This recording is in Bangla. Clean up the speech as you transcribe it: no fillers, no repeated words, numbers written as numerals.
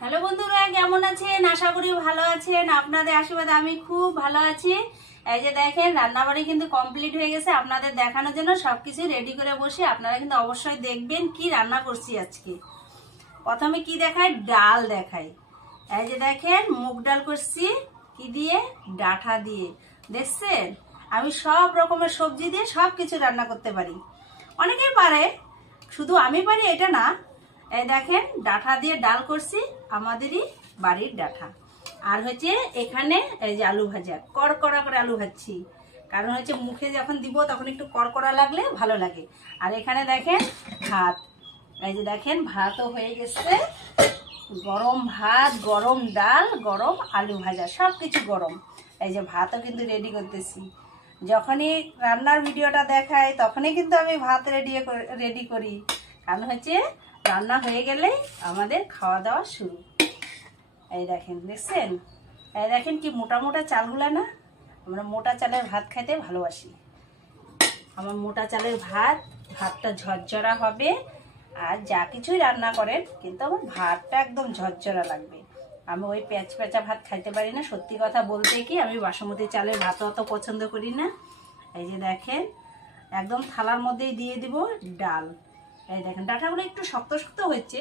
হ্যালো বন্ধুরা, কেমন আছেন? আশা করি ভালো আছেন। আপনাদের আশীর্বাদে আমি খুব ভালো আছি। এই যে দেখেন, রান্নাবাড়ি কিন্তু কমপ্লিট হয়ে গেছে। আপনাদের দেখানোর জন্য সবকিছু রেডি করে বসে আপনারা কিন্তু অবশ্যই দেখবেন কি রান্না করছি আজকে। প্রথমে কি দেখাই? ডাল দেখাই। এই যে দেখেন, মুগ ডাল করছি কি দিয়ে? ডাঁটা দিয়ে। দেখছেন, আমি সব রকমের সবজি দিয়ে সবকিছু রান্না করতে পারি। অনেকেই পারে, শুধু আমি পারি এটা না। এই দেখেন, ডাঁটা দিয়ে ডাল করছি, আমাদেরই বাড়ির ডাঁটা। আর হচ্ছে এখানে এই যে আলু ভাজা, কড়কড়া করে আলু ভাজছি, কারণ হচ্ছে মুখে যখন দিব তখন একটু কড়কড়া লাগলে ভালো লাগে। আর এখানে দেখেন ভাত, এই যে দেখেন ভাতও হয়ে গেছে। গরম ভাত, গরম ডাল, গরম আলু ভাজা, সব কিছু গরম। এই যে ভাতও কিন্তু রেডি করতেছি। যখনই রান্নার ভিডিওটা দেখায় তখনই কিন্তু আমি ভাত রেডি করি, কারণ হচ্ছে রান্না হয়ে গেলেই আমাদের খাওয়া দাওয়া শুরু। এই দেখেন, দেখছেন? এই দেখেন কি মোটা মোটা চালগুলা না? আমরা মোটা চালের ভাত খাইতে ভালোবাসি। আমার মোটা চালের ভাতটা ঝরঝরা হবে। আর যা কিছুই রান্না করেন, কিন্তু আমার ভাতটা একদম ঝরঝরা লাগবে। আমি ওই প্যাঁচা ভাত খাইতে পারি না। সত্যি কথা বলতে কি, আমি বাসমতি চালের ভাত অত পছন্দ করি না। এই যে দেখেন, একদম থালার মধ্যেই দিয়ে দিব ডাল। এই দেখেন, ডাঁটাগুলো একটু শক্ত শক্ত হচ্ছে।